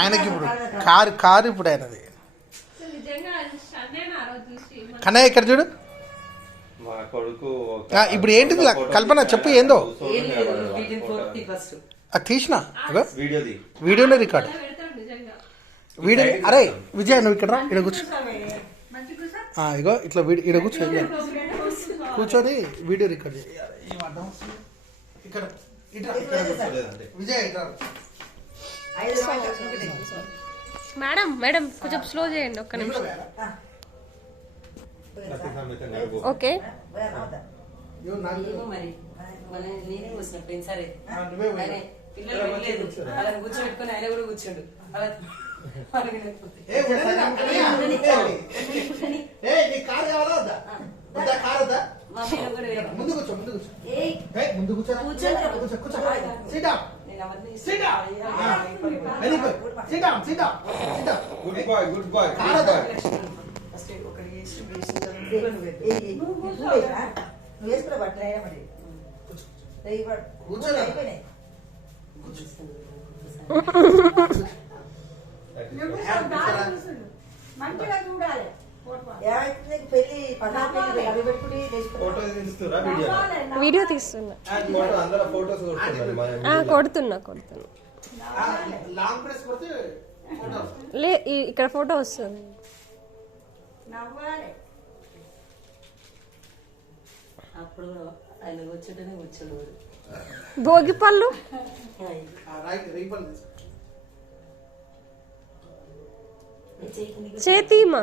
ఆయనకి ఇప్పుడు కారు ఇప్పుడు ఆయనది. కన్నయ్య ఇక్కడ చూడు. ఇప్పుడు ఏంటిది కల్పన చెప్పు ఏందో తీసిన వీడియోనే రికార్డ్ వీడియో. అరే విజయ్ నువ్వు ఇక్కడ రా, ఇక్కడ కూర్చో. ఇగో ఇట్లా వీడియో ఇక్కడ కూర్చో, కూర్చొని వీడియో రికార్డ్ చేయాలి. ఇక్కడ విజయ్ మేడం మేడం కొంచెం స్లో చేయండి ఒక్క నిమిషం. ఓకే కూర్చోబెట్టుకుని ఆయన కూడా కూర్చోండు. వేసుకున్న బట్టలు మంచిగా చూడాలి. వీడియో తీస్తున్నా, కొడుతున్నా లే ఇక్కడ ఫోటో వస్తుంది. అప్పుడు ఆయన కూర్చుంటేనే కూర్చోడు. భోగి పళ్ళు చేతిమా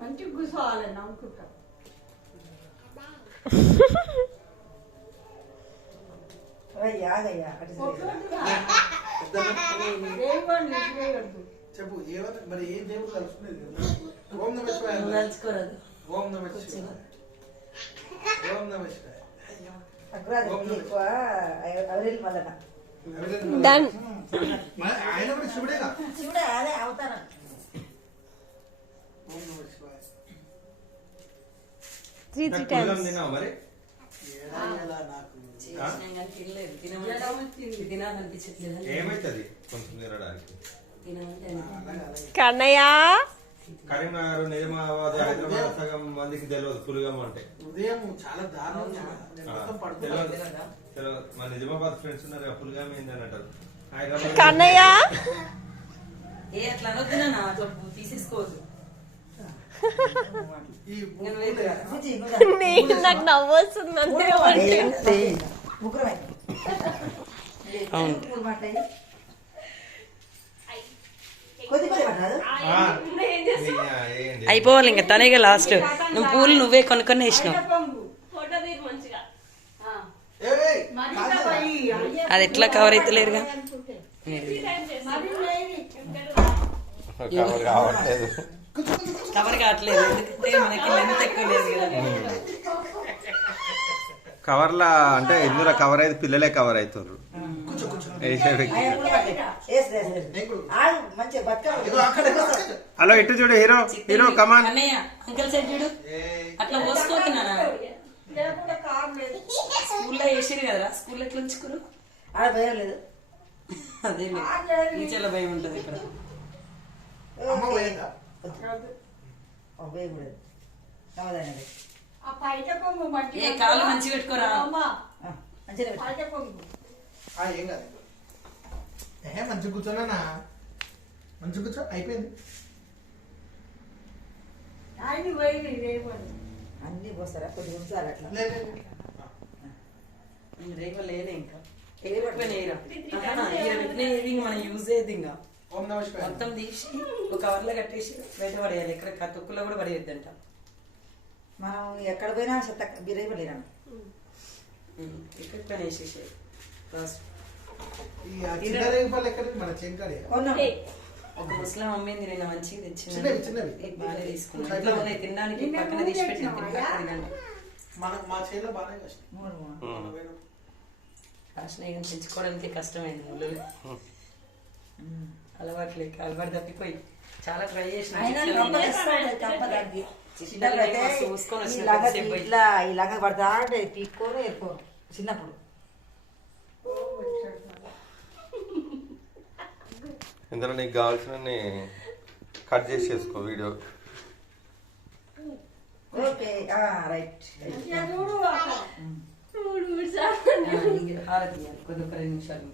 మంచి కూర్చోవాలి నవ్వుకుంటా. చెప్పు మరి ఏం దేవుడు శివుడే అదే అవతారం. కన్నయ్య కరీంనగర్, నిజామాబాద్, హైదరాబాద్ సగం మందికి తెలియదు పులిగమ్మ అంటే. ఉదయం చాలా దారుణం తెలియదు. మా నిజామాబాద్ ఫ్రెండ్స్ ఉన్నారు, పులిగమ్మ ఏందని అంటారు. హైదరాబాద్ కన్నయ్య అట్లా అనొద్దునా తీసేసుకోవద్దు. నాకు నవ్వు వస్తుంది అంతే. అయిపోవాలి ఇంకా తనేగా లాస్ట్. నువ్వు పూలు నువ్వే కొనుక్కొని వేసినావు. అది ఎట్లా కవర్ అవుతలేరుగా. కవర్ కావట్లేదు ఎందుకంటే మనకి లెంత్ ఎక్కువ లేదు కదా. కవర్లా అంటే ఇందులో కవర్ అయితే పిల్లలే కవర్ అవుతారు. హలో ఇటు చూడు, హీరో కమాన్. అంకల్ సైడ్ చూడు, అట్లా పోసుకోతున్నానా. స్కూల్లో వేసిరు కదా, స్కూల్లో ఎట్లా ఉంచుకురు. భయం లేదు, అదే టీచర్ల భయం ఉంటుంది ఇక్కడ. కాళ్ళు మంచి పెట్టుకోరా. మంచి కూర్చోనా, మంచి కూర్చో. అయిపోయింది. అన్ని పోస్తారా కొద్ది ఉంచాలి అట్లా. రేపు లేదు ఇంకా మనం యూజ్ అయ్యేది. ఇంకా మొత్తం తీసి ఒక కవర్లో కట్టేసి బయట పడేయాలి. ఎక్కడ తొక్కులో కూడా పడేయద్దంట. మనం ఎక్కడ పోయినా బిర్యానీ పడేరా ఎక్కడ పని వేసేసాయి. ఒక ముస్లిం అమ్మింది నిన్న మంచిగా తెచ్చింది. బాగానే తీసుకున్నాం. ఇట్లా ఉన్నాయి తినడానికి, పక్కన తీసి పెట్టింది. కాసిన తెచ్చుకోవడానికి కష్టమైంది. ముళ్ళు అలవాటు తప్పిపోయి చాలా ట్రై చేసిన. ఇలాగ పడతా అంటే పీక్కోరు ఎక్కువ చిన్నప్పుడు. ఇందులో నీకు కావాల్సిన కట్ చేసి చేసుకో వీడియో. Okay right. హారతి కొద్ది ఒక 2 నిమిషాలు